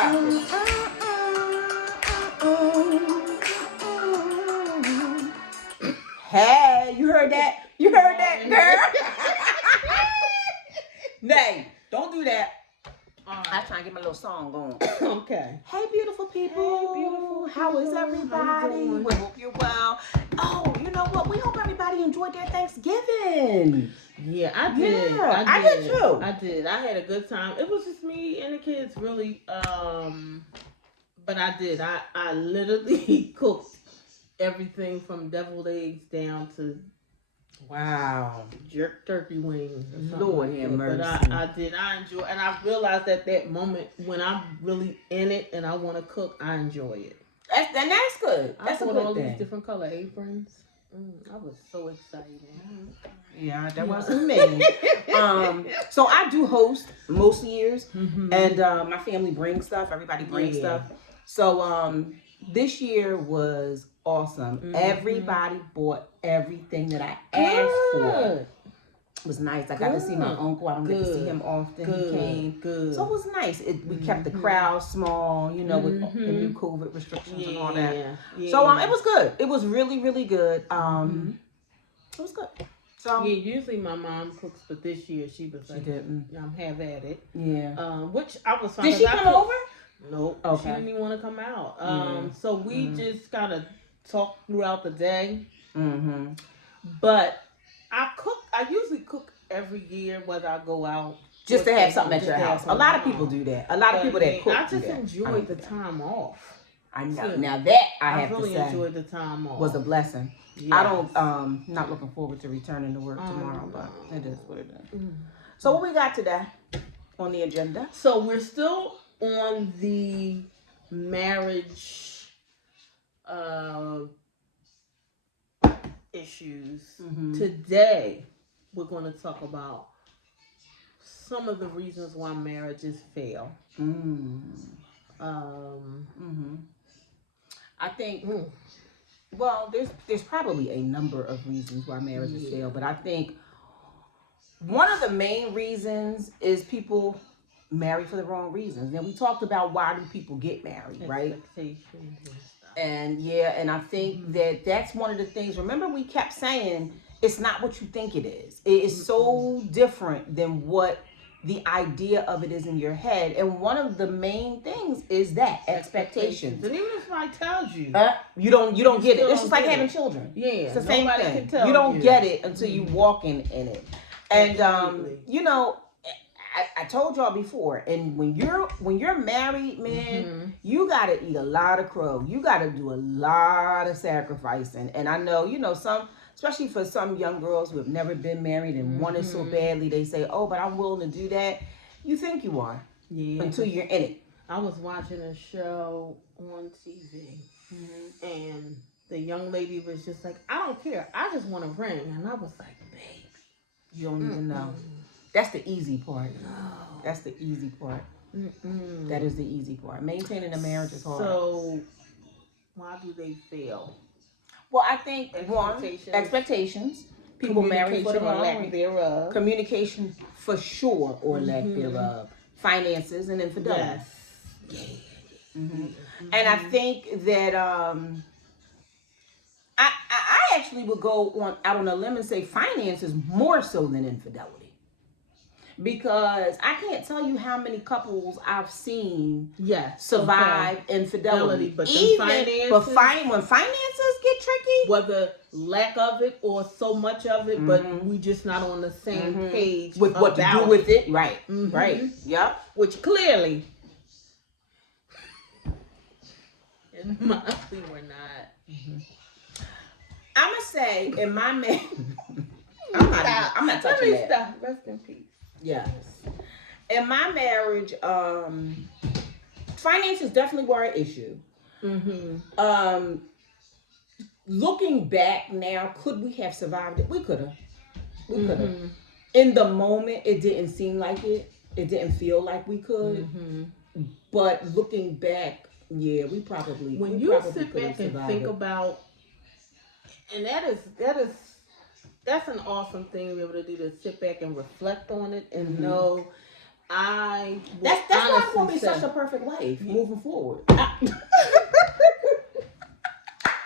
stop it. Hey, you heard that? You heard that, girl? Nay, don't do that. I was trying to get my little song going. Okay. Hey, beautiful people. Hey, beautiful How is people. everybody? How you doing? We hope you're well. Oh, you know what? We hope everybody enjoyed their Thanksgiving. Yeah, I did. Yeah, I did too. I did. I had a good time. It was just me and the kids, really. But I did. I literally cooked everything from deviled eggs down to Wow. jerk turkey wings. Lord have mercy. But I did. I enjoy, and I realized at that moment when I'm really in it and I want to cook, I enjoy it. That's good. That's I a bought good all thing. these different color aprons. I was so excited. Yeah, that wasn't me. So I do host most years, and my family brings stuff. Everybody brings stuff. So this year was awesome. Everybody bought everything that I asked for. It was nice. I got to see my uncle. I don't get to see him often. He came. So it was nice. We kept the crowd small, you know, with the new COVID restrictions and all that. Yeah. So it was good. It was really, really good. It was good. So yeah, usually my mom cooks, but this year she was like, she didn't. Have at it. Yeah. Which I was fine. Did she come over? Nope. Okay. She didn't even want to come out. So we just kind of talked throughout the day. But I usually cook every year, whether I go out. Just to have something at your house. A lot of people do that. A lot of people that cook. I just enjoyed the time off. I know. Now that I have really to say, enjoyed the time off. Was a blessing. Yes. I don't. Not looking forward to returning to work tomorrow, but it is what it is. So what we got today on the agenda? So we're still on the marriage issues. Today we're going to talk about some of the reasons why marriages fail. I think. Well, there's probably a number of reasons why marriages fail, but I think one of the main reasons is people marry for the wrong reasons. Now we talked about why do people get married, right? And I think that's one of the things. Remember, we kept saying it's not what you think it is. It is so different than what the idea of it is in your head. And one of the main things is that expectations. And even if somebody tells you, you don't get it. It's just like having children. Yeah, it's the same thing. Can tell you don't get it until you walk in it. And you know, I told y'all before, and when you're married, man, you gotta eat a lot of crow. You gotta do a lot of sacrificing. And I know, you know, especially for some young girls who have never been married and want it so badly, they say, "Oh, but I'm willing to do that." You think you are, until you're in it. I was watching a show on TV, and the young lady was just like, "I don't care. I just want a ring," and I was like, "Baby, you don't even know." That's the easy part. No. That's the easy part. That is the easy part. Maintaining a marriage is hard. So, why do they fail? Well, I think expectations. People marry for the wrong reason. Thereof. Communication for sure, or lack thereof. Finances and infidelity. Yes. And I think that I actually would go out on a limb and say finances more so than infidelity. Because I can't tell you how many couples I've seen survive infidelity. But when finances get tricky, whether lack of it or so much of it, but we just not on the same page with what to do with it. Right. Right. Yep. Which clearly, in my we were not. I'm gonna say in my man. I'm not touching that. Stop. Rest in peace. Yes. In my marriage, finances definitely were an issue. Looking back now, could we have survived it? We could have. We could have. In the moment, it didn't seem like it. It didn't feel like we could. But looking back, yeah, we probably. When you sit back and think about, and that's an awesome thing to be able to do, to sit back and reflect on it and know That's why it's gonna be such a perfect life moving forward.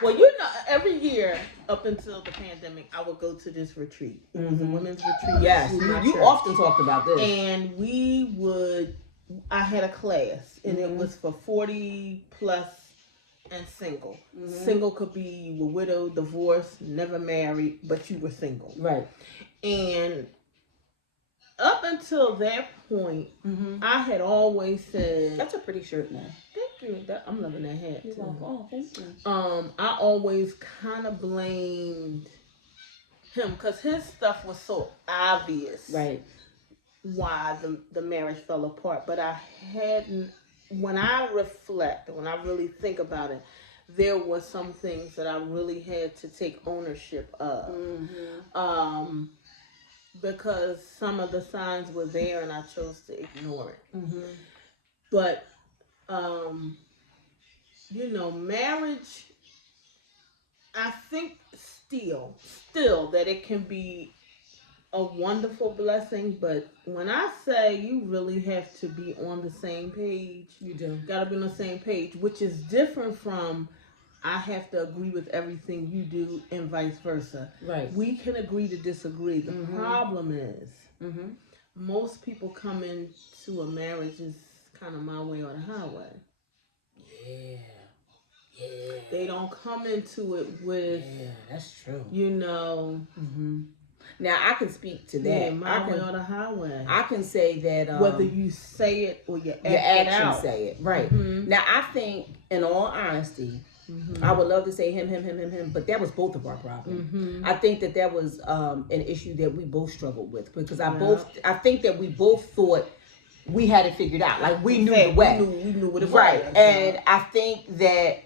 Well, you know, every year up until the pandemic, I would go to this retreat. It was a women's retreat. Yes, you often talked about this. And I had a class, and it was for 40 plus and single. Single could be you were widowed, divorced, never married, but you were single. Right. And up until that point, I had always said, "That's a pretty shirt, man." Thank you. I'm loving that hat too. Oh, thank you. I always kind of blamed him because his stuff was so obvious. Right. Why the marriage fell apart, but I hadn't. When I reflect, when I really think about it, there were some things that I really had to take ownership of. Because some of the signs were there and I chose to ignore it. But, you know, marriage, I think still that it can be a wonderful blessing. But when I say you really have to be on the same page, you do. Got to be on the same page, which is different from I have to agree with everything you do and vice versa. Right. We can agree to disagree. The problem is most people come into a marriage is kind of my way or the highway. Yeah. They don't come into it with. Yeah, that's true. You know. Now I can speak to that. Yeah, my way or the highway. I can say that whether you say it or your actions say it. Right. Now I think, in all honesty, I would love to say him, but that was both of our problems. I think that was an issue that we both struggled with because I think that we both thought we had it figured out. Like we knew the way. We knew what it was. Right. And I think that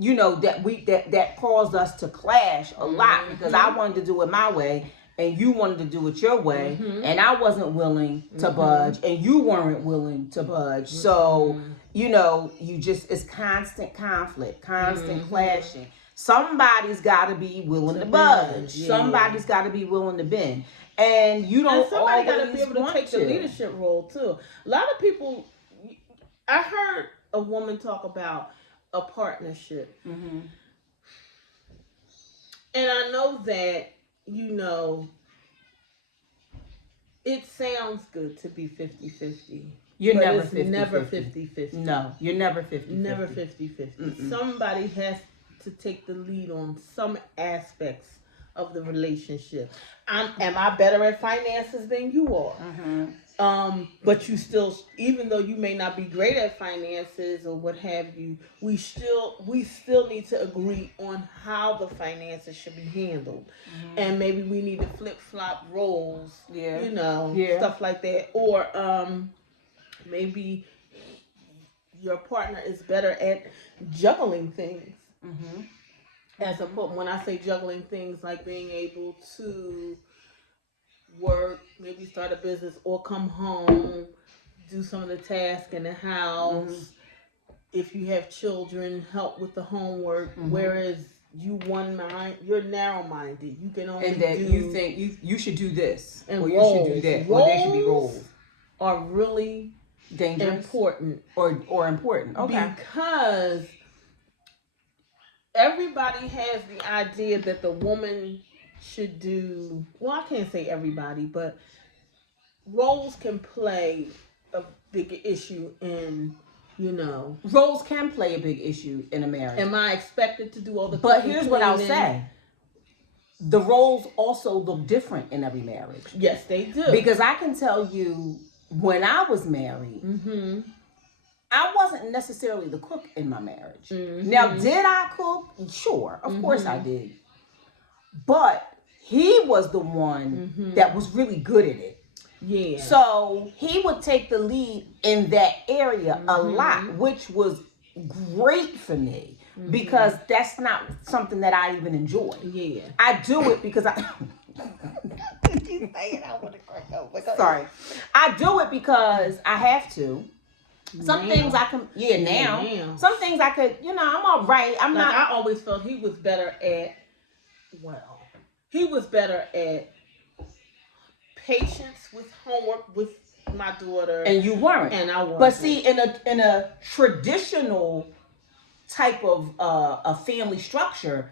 you know, that caused us to clash a lot because I wanted to do it my way and you wanted to do it your way, and I wasn't willing to budge and you weren't willing to budge. So, you know, it's constant conflict, constant clashing. Somebody's got to be willing to budge. Yeah. Somebody's got to be willing to bend. And you don't and somebody got to always be able to take the leadership role too. A lot of people, I heard a woman talk about a partnership. And I know that, you know, it sounds good to be 50-50. You're but never it's 50-50. Never 50-50. No, you're never 50-50. Never 50-50. Somebody has to take the lead on some aspects of the relationship. Am I better at finances than you are? But you still, even though you may not be great at finances or what have you, we still need to agree on how the finances should be handled. And maybe we need to flip-flop roles, you know, stuff like that. Or maybe your partner is better at juggling things. As opposed, when I say juggling things, like being able to work, maybe start a business, or come home, do some of the tasks in the house. If you have children, help with the homework. Whereas you're narrow-minded. You can only you think you should do this, and or roles. You should do that, or there should be roles. Are really dangerous, important, or important. Okay, because everybody has the idea that the woman should do, well, I can't say everybody, but roles can play a big issue in, you know. Roles can play a big issue in a marriage. Am I expected to do all the But here's what I'll say. The roles also look different in every marriage. Yes, they do. Because I can tell you, when I was married, I wasn't necessarily the cook in my marriage. Now, did I cook? Sure, of course I did. But he was the one that was really good at it. Yeah. So he would take the lead in that area a lot, which was great for me because that's not something that I even enjoy. Yeah. I do it because I... Sorry. I do it because I have to. Some things I can, now. Some things I could, you know, I'm all right. I always felt he was better at, patience with homework, with my daughter, and you weren't. and I wasn't. But see, in a traditional type of a family structure,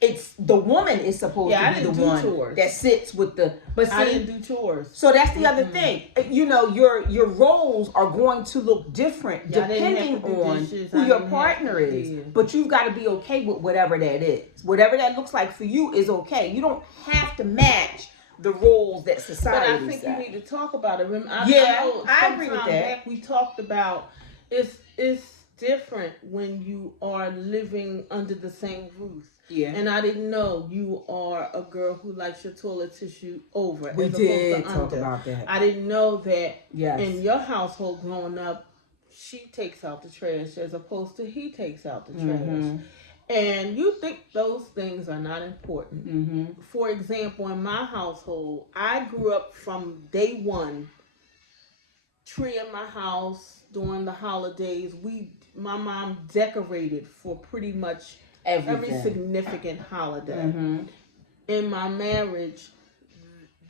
it's the woman is supposed to be the one that sits with the. But see, I didn't do chores. So that's the other thing. You know, your roles are going to look different depending on who your partner is. But you've got to be okay with whatever that is. Whatever that looks like for you is okay. You don't have to match the roles that society. But I think you need to talk about it. I agree with that. Back we talked about it's different when you are living under the same roof. Yeah. And I didn't know you are a girl who likes your toilet tissue over. We did talk about that. I didn't know that in your household growing up, she takes out the trash as opposed to he takes out the trash. And you think those things are not important. For example, in my household, I grew up from day one, tree in my house during the holidays. My mom decorated for pretty much every significant holiday. In my marriage,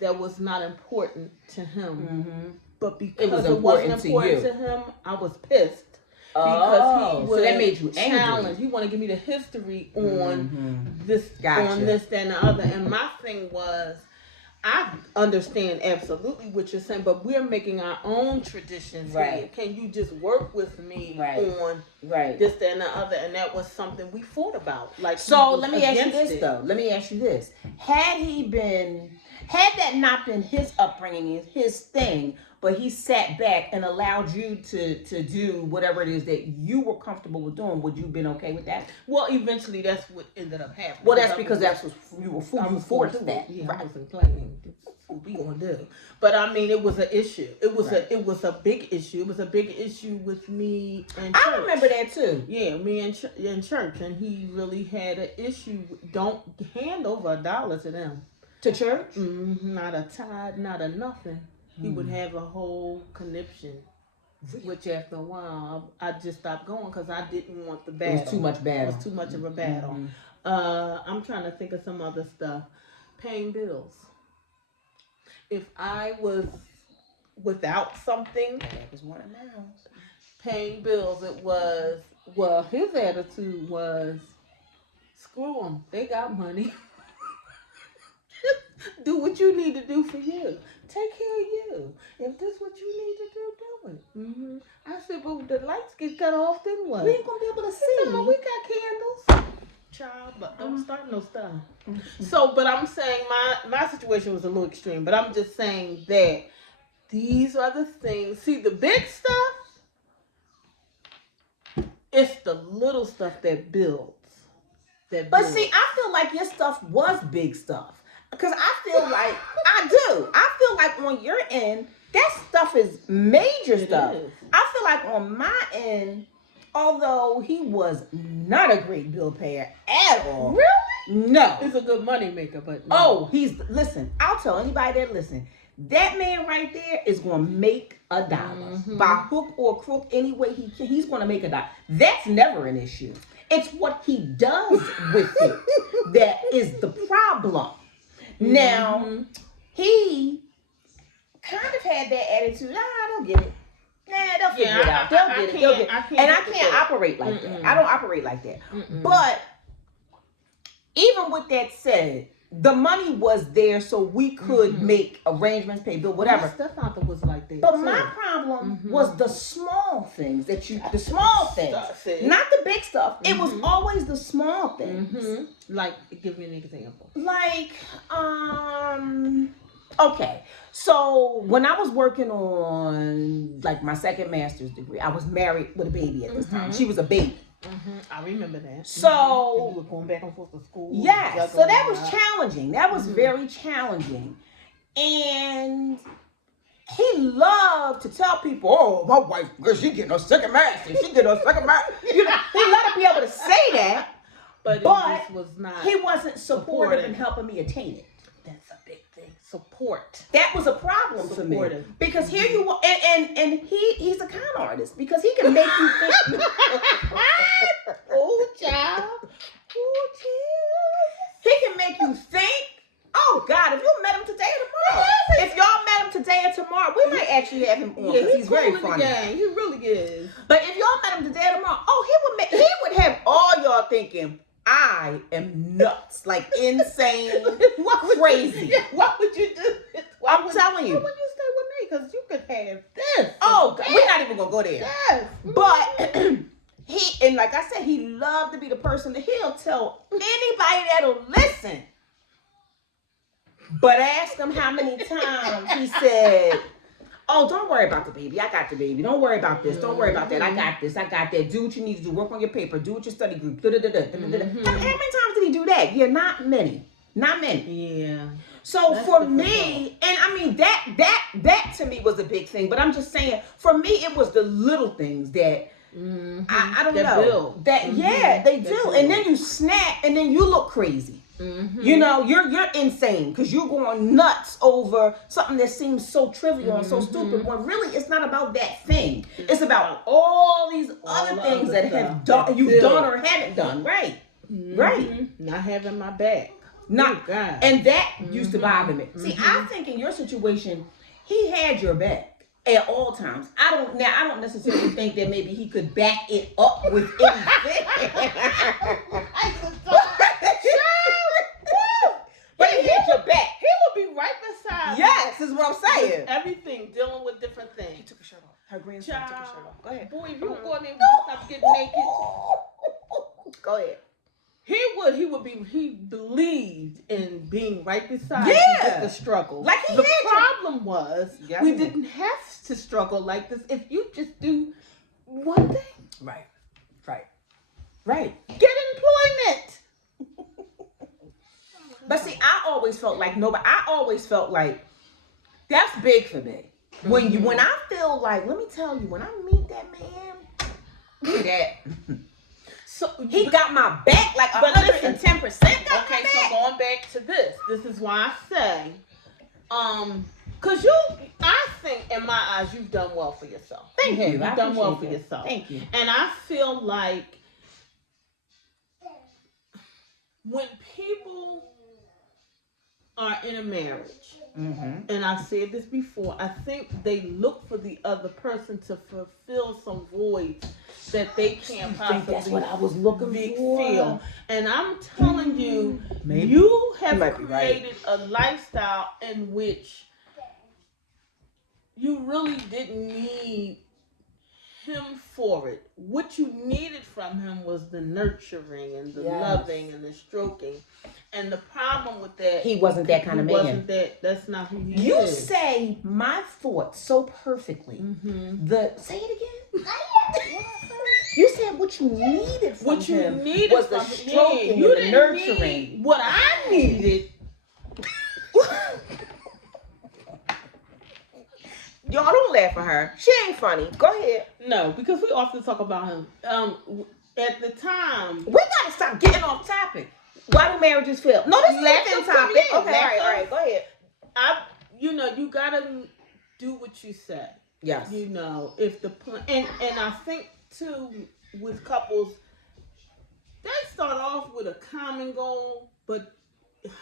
that was not important to him. But because it wasn't important to him, I was pissed. Because he was so that made you challenged. He wanted to give me the history on this, on this, that, and the other. And my thing was, I understand absolutely what you're saying, but we're making our own traditions here. Can you just work with me on this, that, and the other? And that was something we fought about. Like, so let me ask you this, though. Let me ask you this. Had that not been his upbringing, his thing, but he sat back and allowed you to do whatever it is that you were comfortable with doing, would you have been okay with that? Well, eventually that's what ended up happening. Well, that's because that's what you forced that. Yeah, I wasn't playing. That's what we gonna do. But I mean, it was an issue. It was a big issue. It was a big issue with me and church. I remember that too. Yeah, me in church, and he really had an issue. Don't hand over $1 to them. To church? Not a tithe, not a nothing. He would have a whole conniption, which after a while, I just stopped going because I didn't want the battle. It was too much battle. It was too much of a battle. I'm trying to think of some other stuff. Paying bills. If I was without something, that was one of mine. Paying bills, it was, well, his attitude was, screw them. They got money. Do what you need to do for you. Take care of you. If this is what you need to do it. I said, but the lights get cut off, then what? We ain't gonna be able to see. No, we got candles. Child, but don't start no stuff. So, but I'm saying my situation was a little extreme, but I'm just saying that these are the things. See, the big stuff, it's the little stuff that builds. But see, I feel like your stuff was big stuff. Because I feel like, I feel like on your end, that stuff is major stuff. I feel like on my end, although he was not a great bill payer at all. Really? No. He's a good money maker, but no. Oh, listen, I'll tell anybody that listen. That man right there is going to make $1. By hook or crook, any way he can, he's going to make $1. That's never an issue. It's what he does with it that is the problem. Now, he kind of had that attitude. Nah, they'll get it. Nah, they'll figure it out. They'll get it. And I can't operate like that. I don't operate like that. But even with that said, the money was there so we could make arrangements, pay bill, whatever. My stepfather was like that. But my problem was the small things the small things, not the big stuff. It was always the small things. Like, give me an example. Like, okay. So when I was working on like my second master's degree, I was married with a baby at this time. She was a baby. I remember that. So you were going back and forth to school. Yeah. So that was challenging. That was very challenging. And he loved to tell people, "Oh, my wife, girl, she getting her second master's. She getting her second master's." You know, he loved to be able to say that, but it just was not. He wasn't supportive in helping me attain it. That's a big thing. Support. That was a problem for me because here you are, and he's a con artist because he can make you think. Oh, child. Oh, child. He can make you think. Oh God! If you met him today or tomorrow, if y'all met him today or tomorrow, we might actually have him on because he's very funny. He really is. But if y'all met him today or tomorrow, he would have all y'all thinking, I am nuts, like insane, crazy. What would you do? I'm telling you. Why would you stay with me? Because you could have this. Oh, God, we're not even gonna go there. Yes. But and like I said, he loved to be the person that he'll tell anybody that'll listen. But ask him how many times he said, oh, don't worry about the baby. I got the baby. Don't worry about this. Don't worry about that. I got this. I got that. Do what you need to do. Work on your paper. Do what your study group. How many times did he do that? Yeah, not many. Not many. Yeah. So for me, and I mean that to me was a big thing. But I'm just saying, for me, it was the little things that I don't know. Build. That they do. Build. And then you snap, and then you look crazy. You know, you're insane because you're going nuts over something that seems so trivial and so stupid. When really, it's not about that thing. It's about all these other things that have done, you've done or haven't done. Right, right. Not having my back. Not, and that used to bother me. See, I think in your situation, he had your back at all times. I don't necessarily think that maybe he could back it up with anything. But he had your back. He would be right beside me. Yes, is what I'm saying. Everything, dealing with different things. He took a shirt off. Her grandson took a shirt off. Go ahead. Boy, if you go in there and stop getting naked. Go ahead. He believed in being right beside you with the struggle. Like the problem was we didn't have to struggle like this if you just do one thing. Right. Get employment. But see, I always felt like that's big for me. When I feel like, let me tell you, when I meet that man, look at that. So he got my back like 110%. Okay, so going back to this is why I say, because I think in my eyes you've done well for yourself. Thank you. You've done well for yourself. Thank you. And I feel like when people are in a marriage, and I've said this before, I think they look for the other person to fulfill some voids that they can't possibly that's what I was looking for. Feel. And I'm telling you, you have created a lifestyle in which you really didn't need him for it. What you needed from him was the nurturing and the loving and the stroking. And the problem with that, he wasn't that kind of man. That's not who he is. You say my thoughts so perfectly. Say it again. You said what you needed from him was the stroking and the nurturing. What I needed. Y'all don't laugh at her. She ain't funny. Go ahead. No, because we often talk about him. At the time, we gotta stop getting off topic. Why do marriages fail? No, this is a topic. Okay, all right. Go ahead. You gotta do what you say. Yes. If the and I think too with couples, they start off with a common goal, but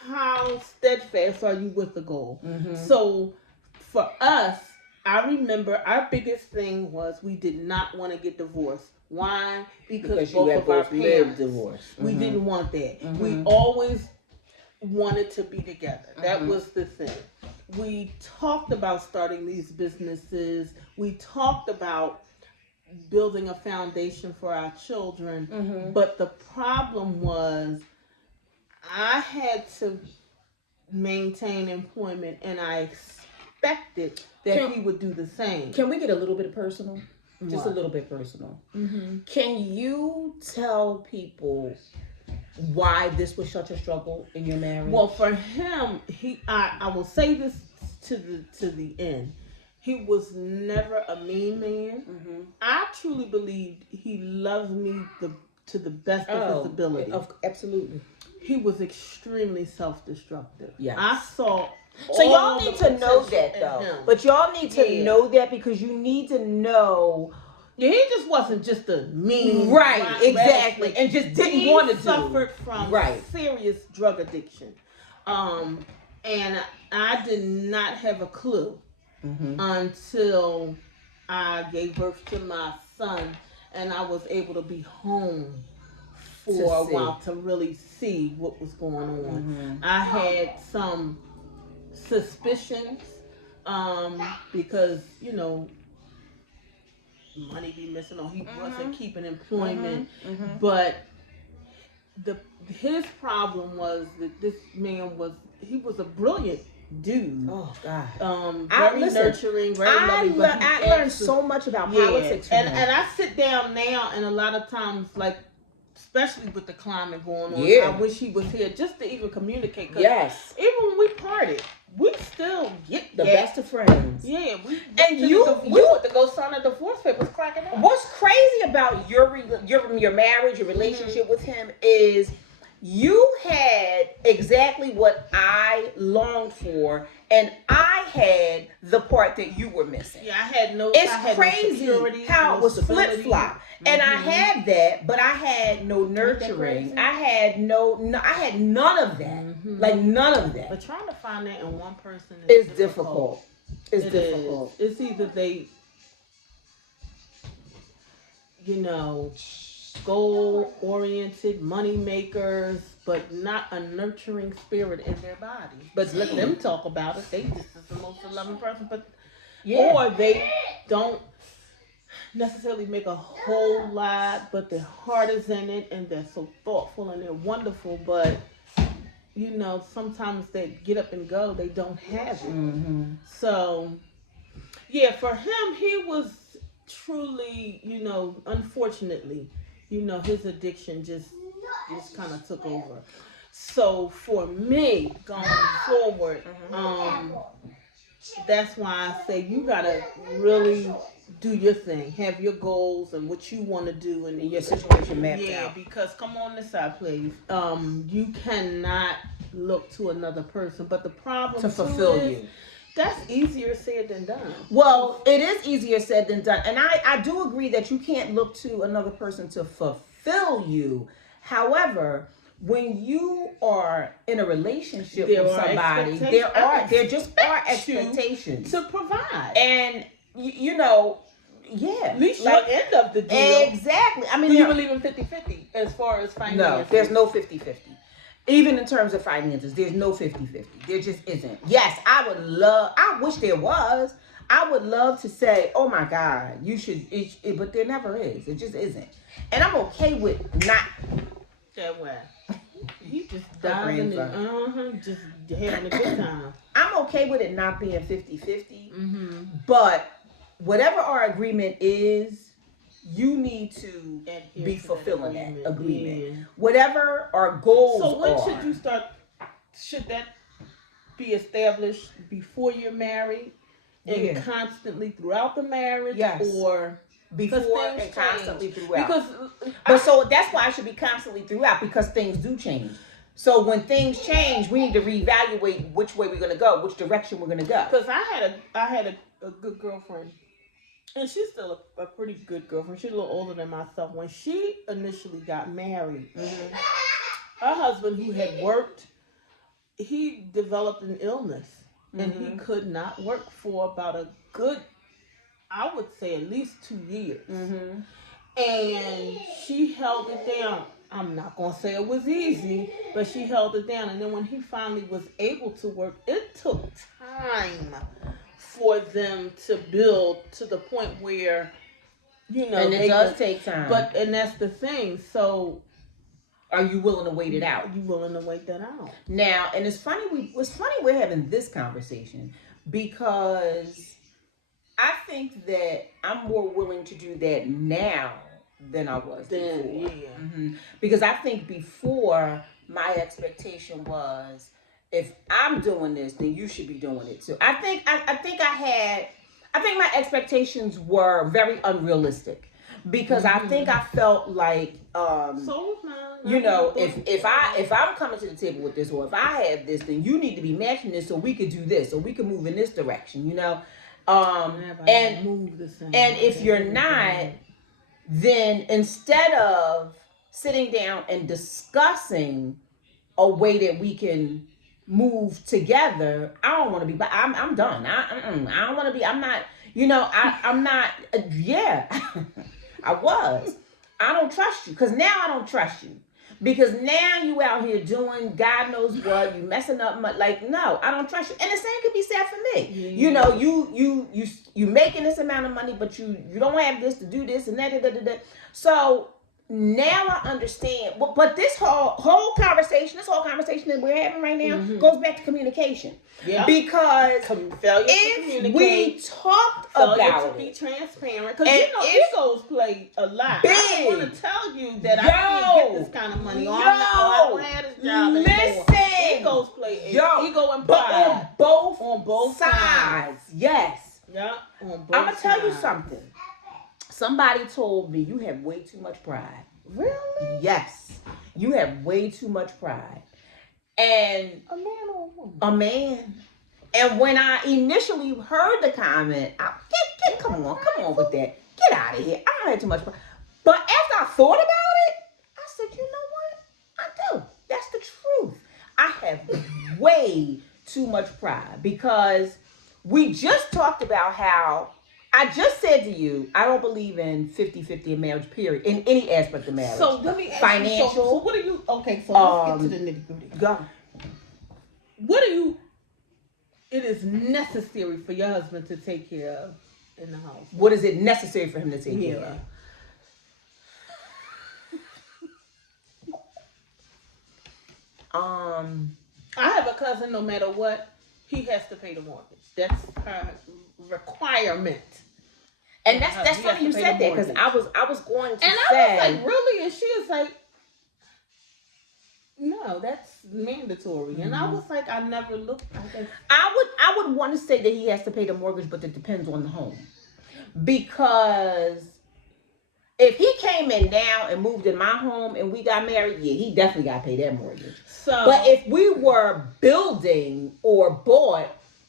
how steadfast are you with the goal? So for us, I remember our biggest thing was we did not want to get divorced. Why? Because both of our parents divorced. We didn't want that. We always wanted to be together. That was the thing. We talked about starting these businesses. We talked about building a foundation for our children. But the problem was I had to maintain employment, and I expected that he would do the same. Can we get a little bit personal? Just a little bit personal. Can you tell people why this was such a struggle in your marriage? Well, for him, I will say this to the end. He was never a mean man. I truly believed he loved me to the best of his ability. Absolutely. He was extremely self-destructive. Yes. I saw. So y'all need to know that though. But y'all need to know that because you need to know. Yeah, he just wasn't just a mean. Right, exactly. And just didn't want to do. He suffered from serious drug addiction. And I did not have a clue until I gave birth to my son, and I was able to be home for a while to really see what was going on. I had some suspicions, because money be missing or he wasn't keeping employment, but the his problem was that this man was a brilliant dude. Oh God. Very nurturing, very loving. I learned so much about politics from him. And I sit down now, and a lot of times, like, especially with the climate going on, I wish he was here just to even communicate. Yes. Even when we partied, we still get the best of friends. Yeah, we went to go sign a divorce papers cracking up. What's crazy about your marriage, your relationship with him is you had exactly what I longed for, and I had the part that you were missing. Yeah, I had no. It's crazy how it was flip flop, and I had that, but I had no nurturing. I had I had none of that. Like none of that. But trying to find that in one person is difficult. It's difficult. It's either they, goal-oriented money makers, but not a nurturing spirit in their body. But let them talk about it. They just is the most loving person, but or they don't necessarily make a whole lot, but their heart is in it, and they're so thoughtful and they're wonderful. But sometimes they get up and go. They don't have it. So, yeah, for him, he was truly, unfortunately, his addiction just kind of took over. So for me, going forward, that's why I say you gotta really do your thing, have your goals and what you want to do, and your situation mapped out. Yeah, because come on this side, please. You cannot look to another person, but the problem to fulfill you. That's easier said than done. Well, it is easier said than done. And I do agree that you can't look to another person to fulfill you. However, when you are in a relationship with somebody, there just are expectations to provide. And at least your end of the deal. Exactly. I mean, do you believe in 50-50 as far as finances? No, there's no 50-50. Even in terms of finances, there's no 50-50. There just isn't. Yes, I wish there was. I would love to say, oh my God, you should, but there never is. It just isn't. And I'm okay with not. That way. You just diving in, just having a good time. I'm okay with it not being 50-50, but whatever our agreement is, you need to be fulfilling that agreement. Yeah. Whatever our goals are. So when should you start? Should that be established before you're married and constantly throughout the marriage? Yes. Or before and constantly throughout? Because so that's why I should be constantly throughout, because things do change. So when things change, we need to reevaluate which way we're going to go, which direction we're going to go. Because I had a good girlfriend. And she's still a pretty good girlfriend. She's a little older than myself. When she initially got married, her husband, who had worked, he developed an illness. And he could not work for about a good, I would say at least 2 years. And she held it down. I'm not going to say it was easy, but she held it down. And then when he finally was able to work, it took time for them to build to the point where, and it does take time. And that's the thing. So, are you willing to wait it out? Are you willing to wait that out? Now, and it's funny we're having this conversation, because I think that I'm more willing to do that now than I was before. Because I think before, my expectation was, if I'm doing this, then you should be doing it too. I think my expectations were very unrealistic, because I think I felt like, if I'm coming to the table with this, or if I have this, then you need to be matching this so we could do this, so we can move in this direction, and if you're not, then instead of sitting down and discussing a way that we can move together, I don't want to be, I'm done. I don't want to be, I'm not, I'm not. Yeah, I was. I don't trust you because now I don't trust you. Because now you out here doing God knows what, you messing up my, like, no, I don't trust you. And the same could be said for me. Yeah. You making this amount of money, but you don't have this to do this and that. So now I understand. But this whole conversation that we're having right now goes back to communication. Yeah. Because failure if we talked failure about to be it, transparent, because egos play a lot. Big, I don't want to tell you that I can't get this kind of money, or I don't have this job anymore. Egos play ego and pride on both sides. Yes. Yeah. On both I'm gonna tell you sides. something. Somebody told me you have way too much pride. Really? Yes. You have way too much pride. And a man or a woman? A man. And when I initially heard the comment, come on with that. Get out of here. I don't have too much pride. But after I thought about it, I said, you know what? I do. That's the truth. I have way too much pride because we just talked about how I just said to you, I don't believe in 50-50 in marriage, period, in any aspect of marriage. So let me ask financial. You, so what are you, okay, so let's get to the nitty gritty. Go. What are you, it is necessary for your husband to take care of in the house? What is it necessary for him to take care of? I have a cousin, no matter what, he has to pay the mortgage. That's her requirement. And that's funny you said that because I was going to say. And I was like, really? And she was like, no, that's mandatory. And I was like, I never looked at that. I would want to say that he has to pay the mortgage, but it depends on the home. Because if he came in now and moved in my home and we got married, yeah, he definitely got to pay that mortgage. But if we were building or bought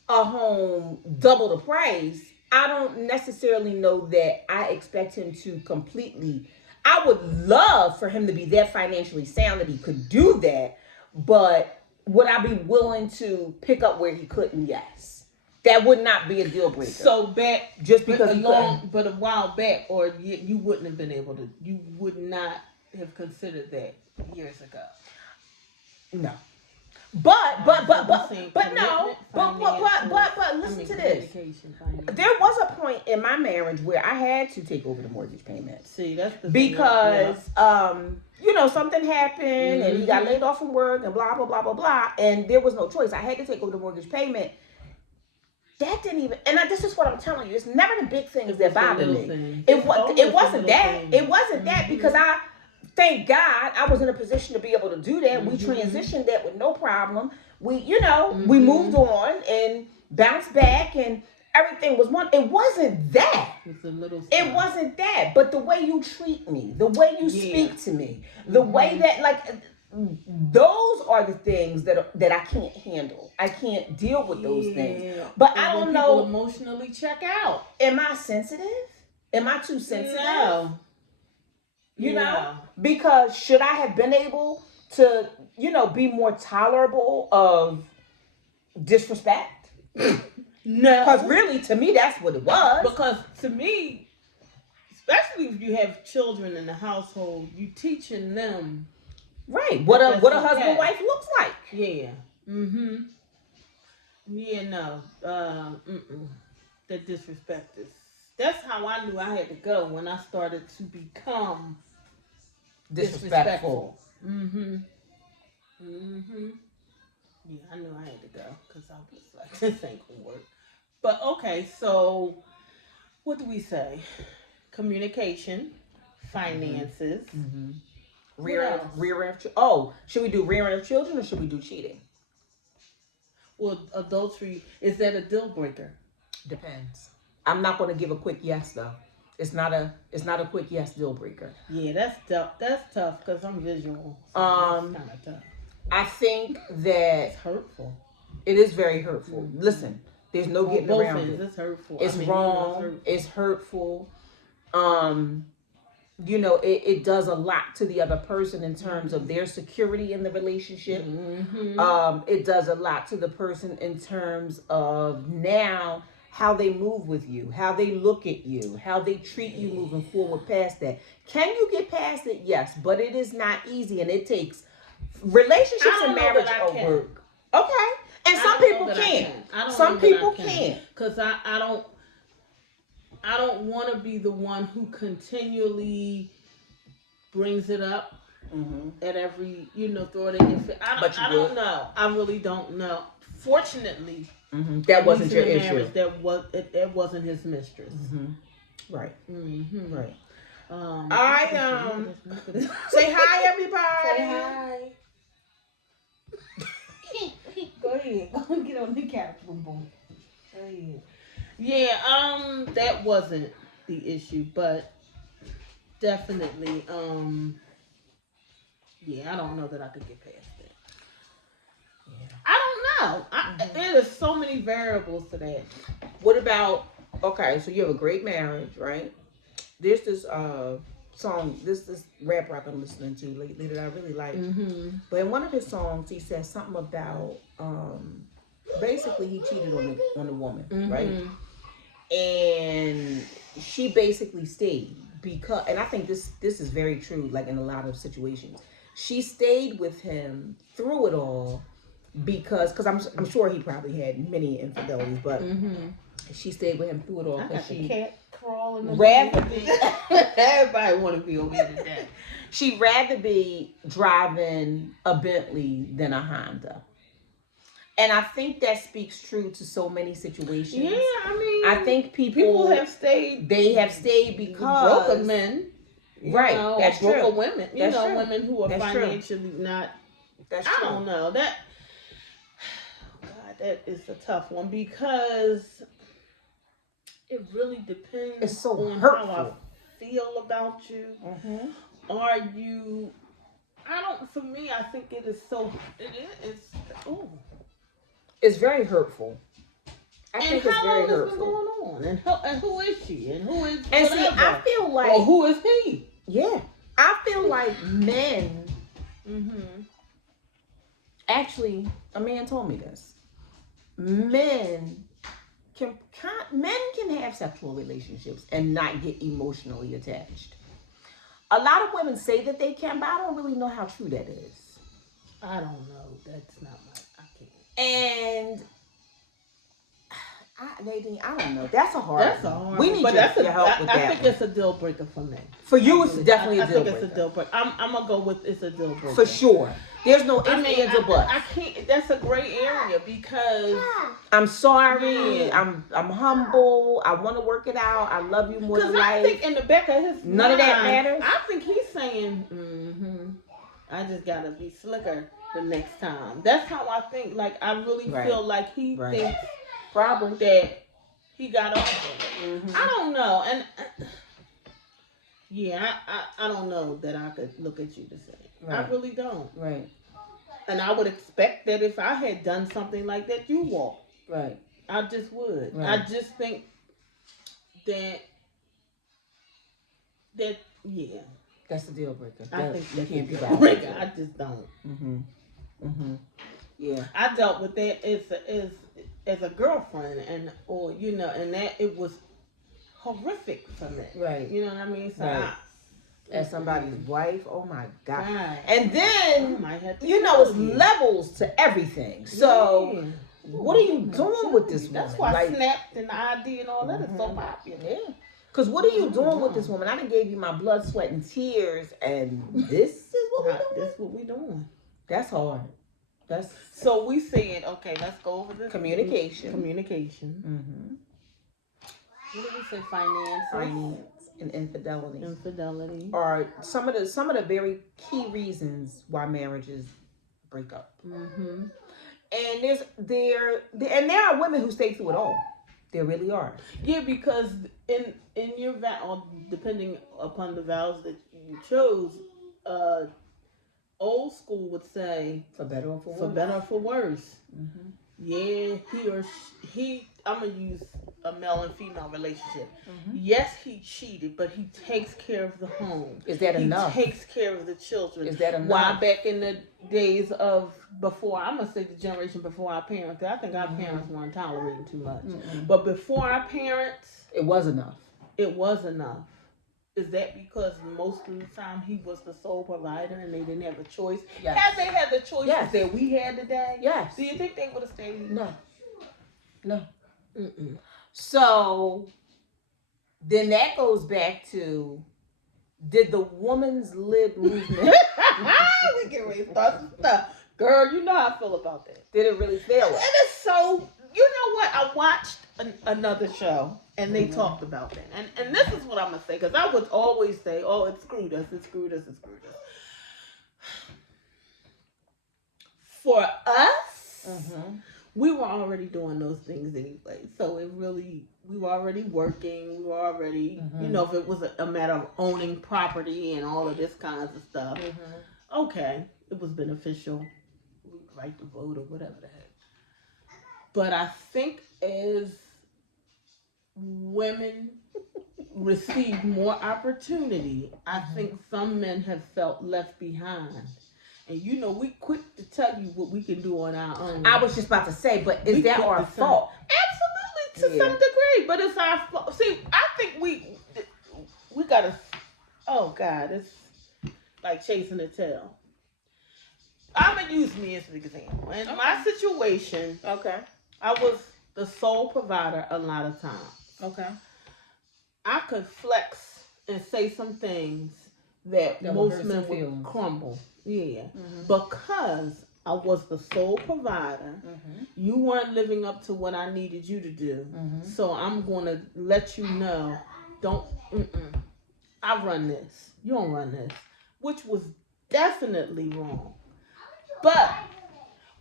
a home double the price, I don't necessarily know that I expect him to completely. I would love for him to be that financially sound that he could do that, but would I be willing to pick up where he couldn't? Yes. That would not be a deal breaker. So back, just because but a while back, or you wouldn't have been able to. You would not have considered that years ago. No. But listen to this. There was a point in my marriage where I had to take over the mortgage payment. See, that's the because something happened and he got laid off from work and blah blah blah blah blah, and there was no choice. I had to take over the mortgage payment. That didn't even, and this is what I'm telling you. It's never the big things that bother me. It wasn't that. It wasn't that because thank God I was in a position to be able to do that. We transitioned that with no problem. We moved on and bounced back and everything was one. It wasn't that. It wasn't that. But the way you treat me, the way you speak to me, the way that those are the things that I can't handle. I can't deal with those things. But I don't know. People emotionally check out. Am I sensitive? Am I too sensitive? No. You know? Because should I have been able to, be more tolerable of disrespect? No. Because really, to me, that's what it was. Because to me, especially if you have children in the household, you teaching them. Right. What a husband wife looks like. Yeah. Mm-hmm. Yeah, no. The disrespect is. That's how I knew I had to go when I started to become disrespectful. Mm-hmm. Mm-hmm. Yeah, I knew I had to go because I was like, this ain't gonna work. But okay, so what do we say? Communication, finances. Mm-hmm. Should we do rearing of children or should we do cheating? Well, adultery, is that a deal breaker? Depends. I'm not going to give a quick yes though. It's not a quick yes deal breaker. Yeah, that's tough. That's tough because I'm visual. So that's kind of tough. I think that it's hurtful. It is very hurtful. Mm-hmm. Listen, there's no getting around it. It's hurtful. It's wrong. It's hurtful. It does a lot to the other person in terms of their security in the relationship. Mm-hmm. It does a lot to the person in terms of now how they move with you, how they look at you, how they treat you moving forward past that. Can you get past it? Yes, but it is not easy, and it takes relationships and marriage are work. Okay, and some people can't. Some people can't. Because I don't want to be the one who continually brings it up at every, throw it in your face. I don't know. I really don't know. Fortunately, that wasn't your issue. It wasn't his mistress. Right. Right. Say hi, everybody. Say hi. Go ahead. Go get on the couch, boom boom. Go ahead. Yeah. That wasn't the issue, but definitely. Yeah, I don't know that I could get past that. Yeah. I don't know. There's so many variables to that. What about? Okay, so you have a great marriage, right? There's this song, this rapper I've been listening to lately that I really like. But in one of his songs, he says something about basically he cheated on the woman, right? And she basically stayed because, and I think this is very true, like in a lot of situations, she stayed with him through it all because I'm sure he probably had many infidelities, but she stayed with him through it all because she cat crawling. Rather be everybody want to be obedient to that. She'd rather be driving a Bentley than a Honda. And I think that speaks true to so many situations. Yeah, I mean, I think people have stayed. They have stayed because broke men, right? That's true. Broke women, that's true. Women who are that's financially true. Not. That's I true. don't know that. God, that is a tough one because it really depends. It's so on hurtful. How I feel about you. Are you? I don't. For me, I think it is so. It is. Ooh. It's very hurtful. I think it's very hurtful. And how long has been going on? And who is she? And who is? And whatever. See, I feel like. Or who is he? Yeah, I feel like men. Actually, a man told me this. Men can have sexual relationships and not get emotionally attached. A lot of women say that they can, but I don't really know how true that is. I don't know. That's not my. I can't. And Nadine, I don't know. That's a hard. We need your help with that. I think it's a deal breaker for me. For you, it's definitely a deal breaker. I think it's a deal breaker. I'm gonna go with it's a deal breaker for sure. There's no ifs, ands, or buts. I can't. That's a gray area because I'm sorry. Yeah. I'm humble. I want to work it out. I love you more than life. I think in the back of his none of that matters. I think he's saying, I just gotta be slicker the next time. That's how I think. Like I really feel like he thinks probably that he got off of it. I don't know, and I don't know that I could look at you the same. Right. I really don't. Right. And I would expect that if I had done something like that, you walk. Right. I just would. Right. I just think that yeah. That's the deal breaker. I think you can't be deal breaker. I just don't. Yeah. I dealt with that as a girlfriend, and that it was horrific for me. Right. You know what I mean? So as somebody's wife, oh my God. God. And then it's levels to everything. So what are you doing with this woman? That's why Snapped and the ID and all that is so popular. Yeah. Because what are you doing with this woman? I done gave you my blood, sweat, and tears, and this is what we're doing? That's what we're doing. That's hard. So we said, okay, let's go over the communication. What did we say? Finance and infidelity. Infidelity are some of the very key reasons why marriages break up. And there are women who stay through it all. There really are. Yeah, because in your vow, depending upon the vows that you chose, old school would say for better or for worse. For better or for worse. Yeah, he or she. I'm gonna use a male and female relationship. Yes, he cheated, but he takes care of the home. Is that enough? He takes care of the children. Is that enough? Why back in the days of before, I'm going to say the generation before our parents, I think our parents weren't tolerating too much. But before our parents, it was enough. It was enough. Is that because most of the time he was the sole provider and they didn't have a choice? Yes. Had they had the choices Yes. that we had today? Yes. Do you think they would have stayed? No. Mm-mm. So then that goes back to, did the woman's lib movement We get ready to start some stuff. Girl, you know how I feel about that. did it really fail And us? it's so, you know what? I watched another show and they talked about that. And this is what I'm going to say, because I would always say, oh, it screwed us, it screwed us, it screwed us. For us, we were already doing those things anyway. So it really, we were already working. We were already, you know, if it was a matter of owning property and all of this kinds of stuff, okay, it was beneficial. Right to vote or whatever the heck. But I think as women receive more opportunity, I think some men have felt left behind. And you know, we quick to tell you what we can do on our own. I was just about to say, but is that our fault? Absolutely, to some degree. But it's our fault. See, I think we gotta, oh God, it's like chasing a tail. I'm going to use me as an example. In my situation, I was the sole provider a lot of times. I could flex and say some things that most men would crumble. Yeah. Because I was the sole provider. You weren't living up to what I needed you to do. So I'm going to let you know, don't, I run this. You don't run this. Which was definitely wrong. But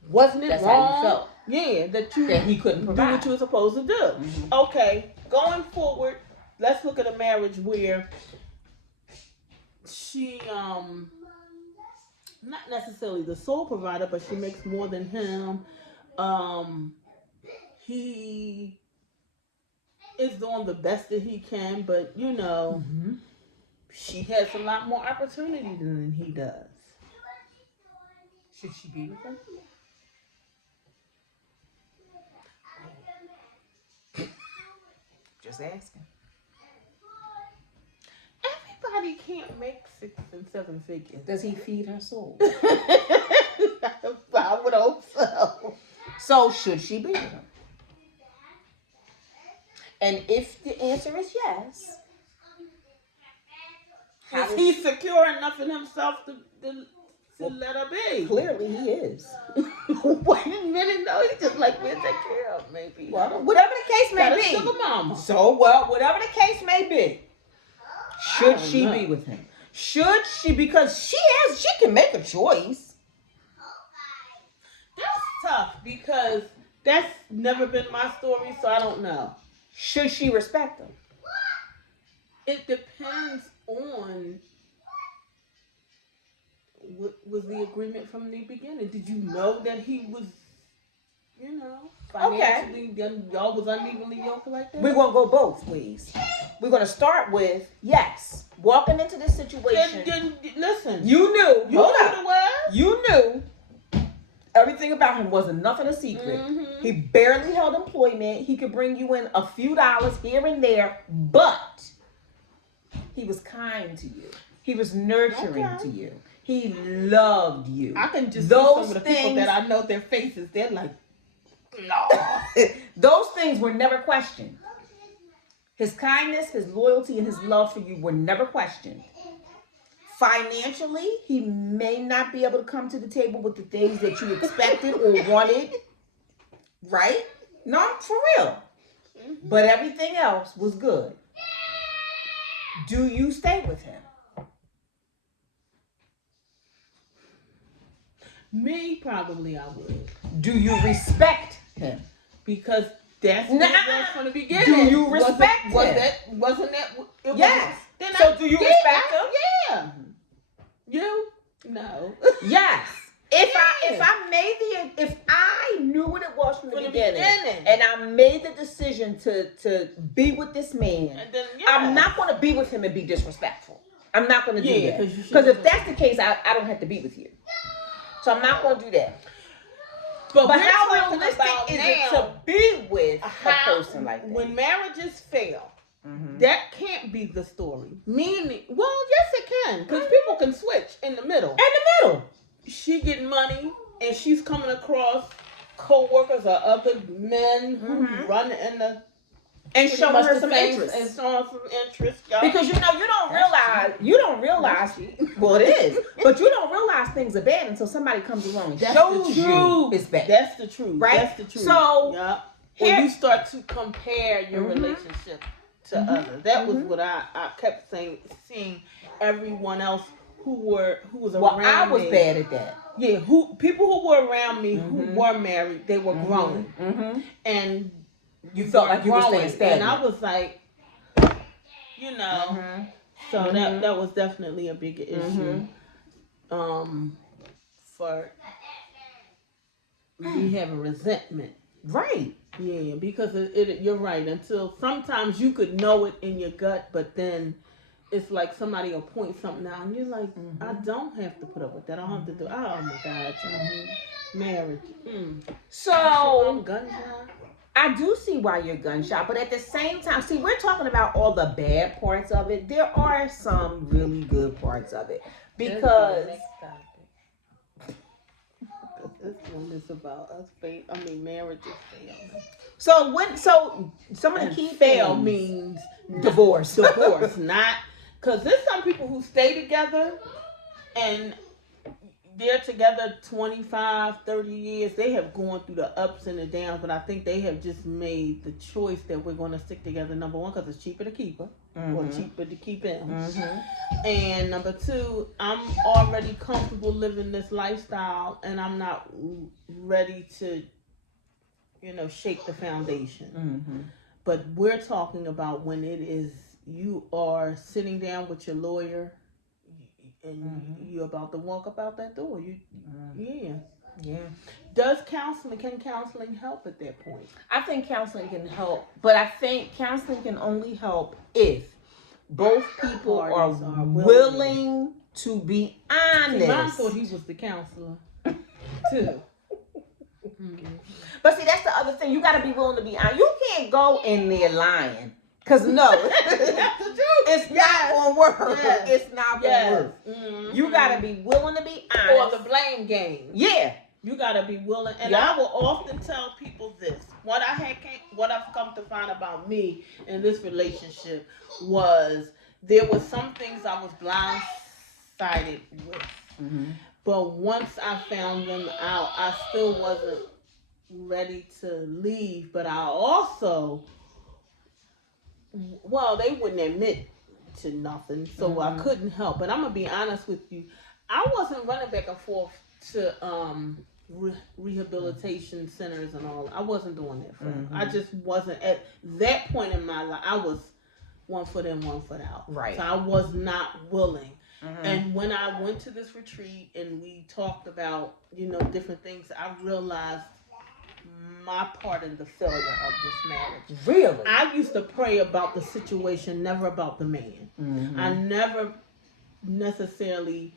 wasn't it That's wrong? how you felt. Yeah, that he couldn't provide. do what you were supposed to do. Okay, going forward, let's look at a marriage where she not necessarily the sole provider, but she makes more than him. He is doing the best that he can, but you know, she has a lot more opportunity than he does. Should she be with him? Just asking. Everybody can't make 6 and 7 figures. Does he feed her soul? I would hope so. So should she be with him? And if the answer is yes, is he secure enough in himself to let her be? Clearly he is. Wait a minute, no, he just like we'll take care of maybe. Well, whatever the case may be. Sugar mama. So, well, whatever the case may be, should she be with him? Should she? Because she can make a choice. That's tough because that's never been my story, so I don't know. Should she respect him? It depends on what was the agreement from the beginning. Did you know that he was, you know, financially, y'all was unevenly yoked like that? We're going to go both ways. We're going to start with, yes, walking into this situation. Listen. You knew. You knew what it was? You knew. Everything about him wasn't nothing a secret. He barely held employment. He could bring you in a few dollars here and there, but he was kind to you. He was nurturing to you. He loved you. I can just see some of the people that I know their faces. They're like, no. Those things were never questioned. His kindness, his loyalty, and his love for you were never questioned. Financially, he may not be able to come to the table with the things that you expected or wanted. Right? No, for real. But everything else was good. Do you stay with him? Me, probably I would. Do you respect him? Because that's what it was from the beginning. Do you respect him? Wasn't that? Yes. So do you respect him? Yeah. You? No. Yes. if I knew what it was from the beginning, and I made the decision to be with this man, then, I'm not going to be with him and be disrespectful. I'm not going to do that. Because if that's the case, I don't have to be with you. So I'm not going to do that. But how realistic is it to be with a person like that? When marriages fail, that can't be the story. Meaning, well, yes, it can, because people can switch in the middle. She getting money, and she's coming across co-workers or other men who run in the and showing her some interest. And showing some interest. Because you don't realize well, it is, but you don't realize things are bad until somebody comes along and shows you it's bad. That's the truth. Right? That's the truth. So when you start to compare your relationship to others, that was what I kept saying, seeing everyone else who was around me. I was bad at that. Yeah, people who were around me who were married, they were growing, and you felt like you were staying stagnant. And I was like, so that was definitely a big issue, for me having resentment. Right. Yeah, because you're right. Until sometimes you could know it in your gut, but then it's like somebody will point something out, and you're like, I don't have to put up with that. I don't have to do. Oh my God, marriage. So gun shy. I do see why you're gun shy, but at the same time, see, we're talking about all the bad parts of it. There are some really good parts of it because this one is about us. Marriage is failing. So some of the key fail means divorce, not. Because there's some people who stay together and they're together 25, 30 years. They have gone through the ups and the downs, but I think they have just made the choice that we're going to stick together. Number one, because it's cheaper to keep her or cheaper to keep him. And number two, I'm already comfortable living this lifestyle and I'm not ready to, shake the foundation. But we're talking about when it is you are sitting down with your lawyer and you're about to walk up out that door. Can counseling help at that point? I think counseling can help, but I think counseling can only help if both people are willing to be honest. See, mine thought he was the counselor too. But see, that's the other thing. You got to be willing to be honest. You can't go in there lying. Because it's not going to work. Yes. It's not going to work. You got to be willing to be honest. Or the blame game. Yeah. You got to be willing. And I will often tell people this. What I've come to find about me in this relationship was there were some things I was blindsided with. But once I found them out, I still wasn't ready to leave. But I also... Well, they wouldn't admit to nothing, so I couldn't help. But I'm going to be honest with you. I wasn't running back and forth to rehabilitation centers and all. I wasn't doing that for them. I just wasn't. At that point in my life, I was one foot in, one foot out. Right. So I was not willing. And when I went to this retreat and we talked about, different things, I realized my part in the failure of this marriage. Really? I used to pray about the situation, never about the man. I never necessarily...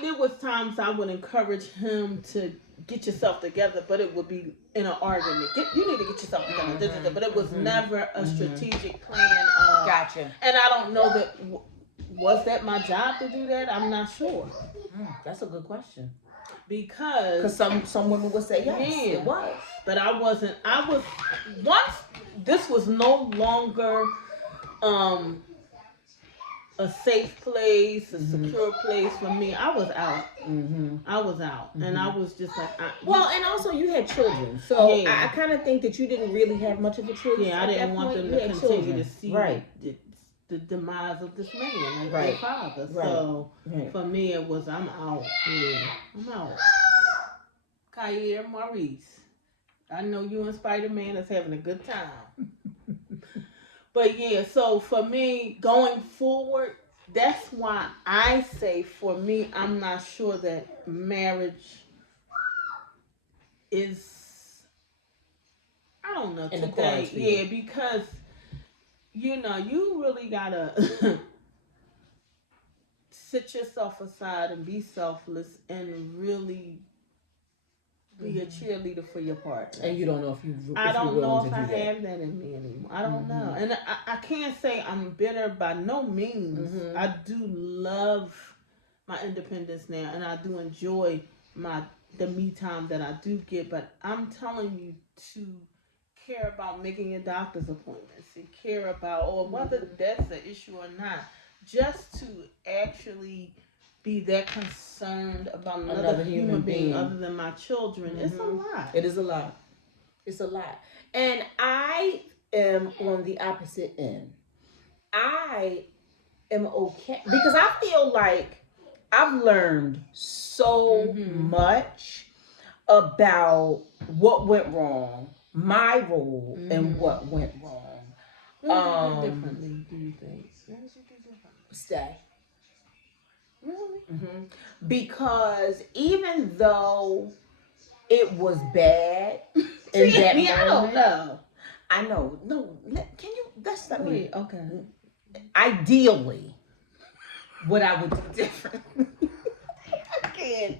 there was times I would encourage him to get yourself together, but it would be in an argument. You need to get yourself together. But it was never a strategic plan of... Gotcha. And I don't know that... Was that my job to do that? I'm not sure. That's a good question. Because some women would say yes, it was. But I wasn't. Once this was no longer a safe place, a secure place for me, I was out. I was out. And I was just like... and also you had children. So I kind of think that you didn't really have much of a choice. Yeah, I didn't want them to continue to see the demise of this man and their father. So for me, it was, I'm out. Yeah, I'm out. Kair Maurice, I know you and Spider-Man is having a good time. But yeah, so for me, going forward, that's why I say, for me, I'm not sure that marriage is, I don't know, In the today. cards for you. Yeah, because, you really gotta sit yourself aside and be selfless and really be a cheerleader for your partner. And you don't know I if you're don't know willing if to I do that. have that in me anymore. I don't know. And I can't say I'm bitter by no means. I do love my independence now, and I do enjoy the me time that I do get. But I'm telling you to care about making your doctor's appointments and care about, or whether that's an issue or not, just to actually be that concerned about another human being other than my children. It's a lot. It is a lot. It's a lot. And I am on the opposite end. I am okay because I feel like I've learned so much about what went wrong, my role, and what went wrong. What would you do differently, do you think? What would you do differently? Stay. Really? Because even though it was bad in that moment, I don't know. I know. No, can you? That's not me. Okay. Ideally, what I would do different. I can't.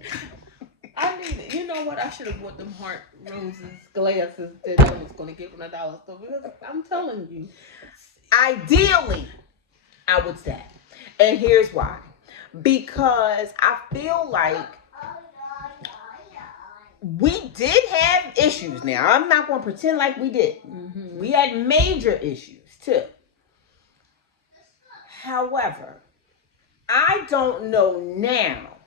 I need. You know what? I should have bought them heart roses glasses that I was going to get from the dollar store, because I'm telling you. Ideally, I would stay, and here's why. Because I feel like we did have issues. Now, I'm not going to pretend like we did. We had major issues too. However, I don't know now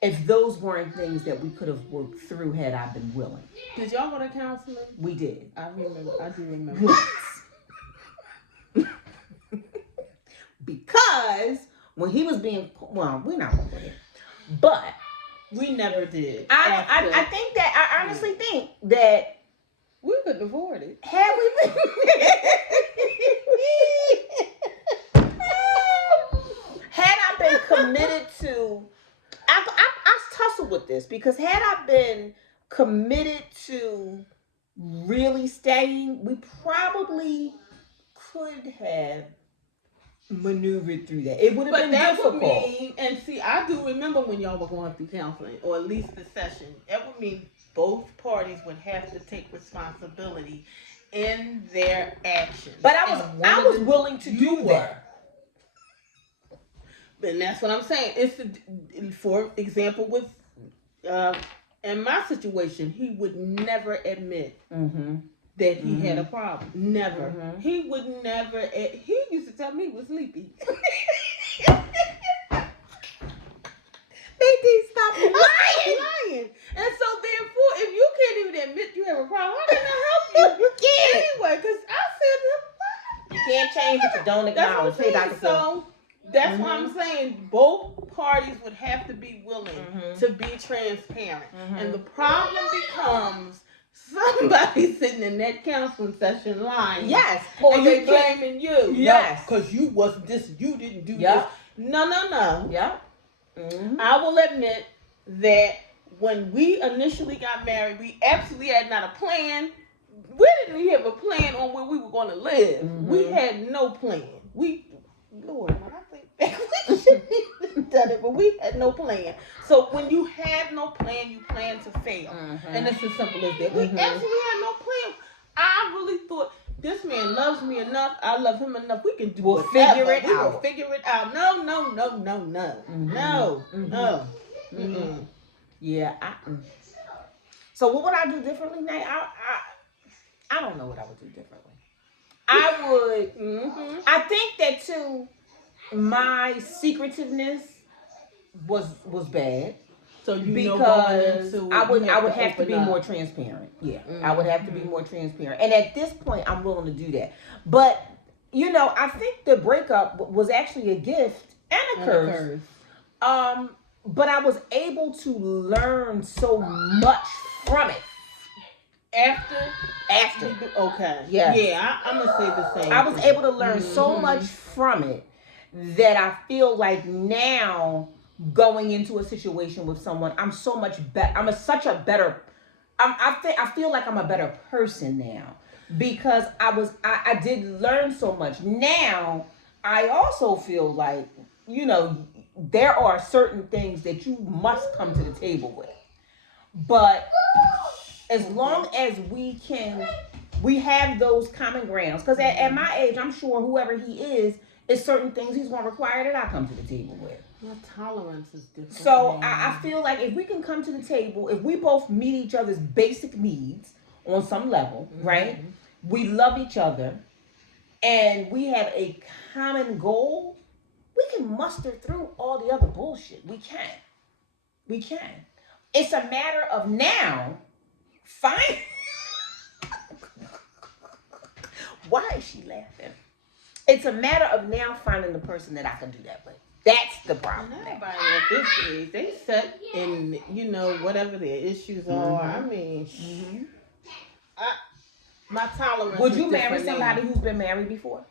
if those weren't things that we could have worked through had I been willing. Did y'all go to counseling? We did. I remember. I do remember. Because when he was being, well, we're not going to put it, but we never did. I think that, I honestly think that we could afford it. Had we been, had I been committed to, I tussle with this, because had I been committed to really staying, we probably could have maneuvered through that. It would have been difficult. Would mean, and see, I do remember when y'all were going through counseling, or at least the session. That would mean both parties would have to take responsibility in their actions. But I was willing to do that. And that's what I'm saying. For example, with in my situation, he would never admit that he had a problem. Never. He would never. He used to tell me he was sleepy. They did stop lying. And so therefore, if you can't even admit you have a problem, how can I help you? You can't. Anyway, because I said, you can't change what you don't acknowledge. So that's why I'm saying both parties would have to be willing to be transparent. And the problem becomes somebody sitting in that counseling session lying. Yes. And they blaming you. Yes. Because you wasn't this, you didn't do this. No. Yeah. I will admit that when we initially got married, we absolutely had not a plan. We didn't even have a plan on where we were going to live. We had no plan. Lord, I think we should have done it, but we had no plan. So when you have no plan, you plan to fail. And it's as simple as that. We absolutely had no plan. I really thought, this man loves me enough. I love him enough. We can do We'll whatever. figure it We out. will figure it out. No. No. Yeah. So what would I do differently, Nate? I don't know what I would do differently. I would. I think that too. My secretiveness was bad. So because I would have to be more transparent. Yeah, I would have to be more transparent. And at this point, I'm willing to do that. But I think the breakup was actually a gift and a curse. But I was able to learn so much from it. After. Okay. Yeah. Yeah, I'm gonna say the same. I was able to learn so much from it that I feel like now going into a situation with someone, I'm so much better. Such a better. I feel like I'm a better person now because I did learn so much. Now I also feel like, you know, there are certain things that you must come to the table with, but as long as we have those common grounds. Because at my age, I'm sure whoever he is certain things he's going to require that I come to the table with. Your tolerance is different. So I feel like if we can come to the table, if we both meet each other's basic needs on some level, right? We love each other, and we have a common goal, we can muster through all the other bullshit. We can. It's a matter of now, fine. Why is she laughing? It's a matter of now finding the person that I can do that with. That's the problem. Everybody at this age, they set in, you know, whatever their issues are. I mean, my tolerance. Would you marry somebody who's been married before?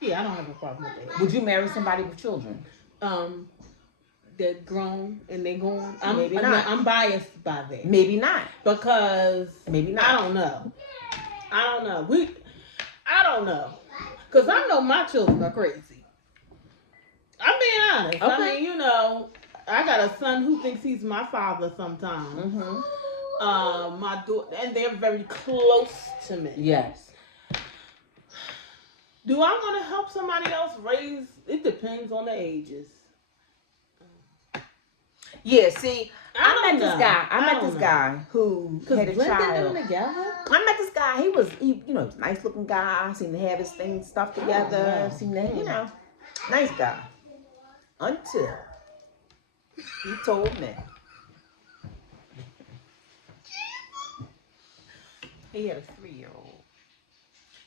Yeah, I don't have a problem with that. Would you marry somebody with children? They're grown and they're going. Maybe not. I'm biased by that. Maybe not. Because maybe not. I don't know. I don't know. Because I know my children are crazy. I'm being honest. Okay. I mean, you know, I got a son who thinks he's my father sometimes. My daughter, and they're very close to me. Yes. Do I want to help somebody else raise? It depends on the ages. Yeah, see, I met this know. guy who had a child. Them together? I met this guy. He you know, nice looking guy. Seemed to have his things stuff together. Seemed to, you know, nice guy. Until he told me he had a 3-year-old.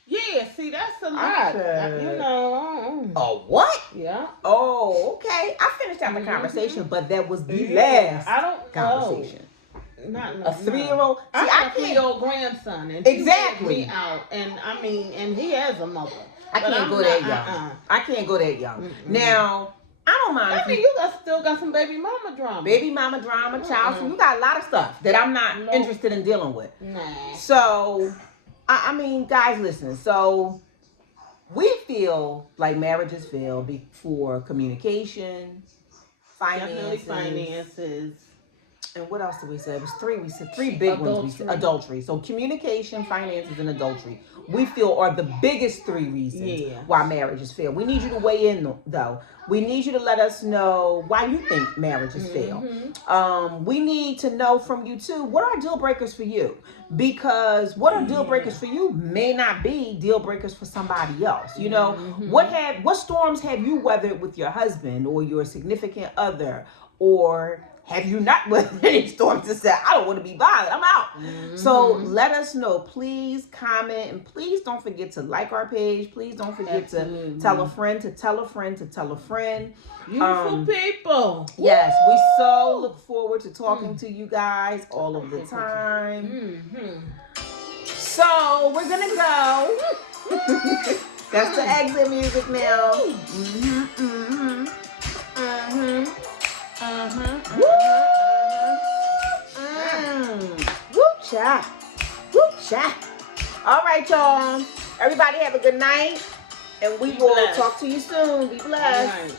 Yeah, see, that's a lot. You know. Oh, what? Yeah. Oh, okay. I finished out the conversation, but that was the last I don't conversation. Not a 3-year-old. I got a 3-year-old grandson, and exactly he me out, and I mean, and he has a mother. I can't go that young. I can't go that young. Now, I don't mind. I mean, you still got some baby mama drama. Baby mama drama, child. You got a lot of stuff that I'm not interested in dealing with. No. So, I mean, guys, listen. So, we feel like marriages fail for communication, finances. And what else did we say? It was 3. We said 3 big ones. We said adultery. So communication, finances, and adultery, we feel are the biggest 3 reasons why marriages fail. We need you to weigh in, though. We need you to let us know why you think marriages fail. We need to know from you, too, what are deal breakers for you? Because what are deal breakers for you may not be deal breakers for somebody else. You know, what storms have you weathered with your husband or your significant other, or have you not weathered any storms and said, I don't want to be bothered, I'm out? So let us know. Please comment, and please don't forget to like our page. Please don't forget to tell a friend to tell a friend to tell a friend. Beautiful people. Yes, we so look forward to talking to you guys all of the time. So we're going to go. That's the exit music now. Whoop cha. Whoop cha. All right, y'all. Everybody have a good night. And we will talk to you soon. Be blessed.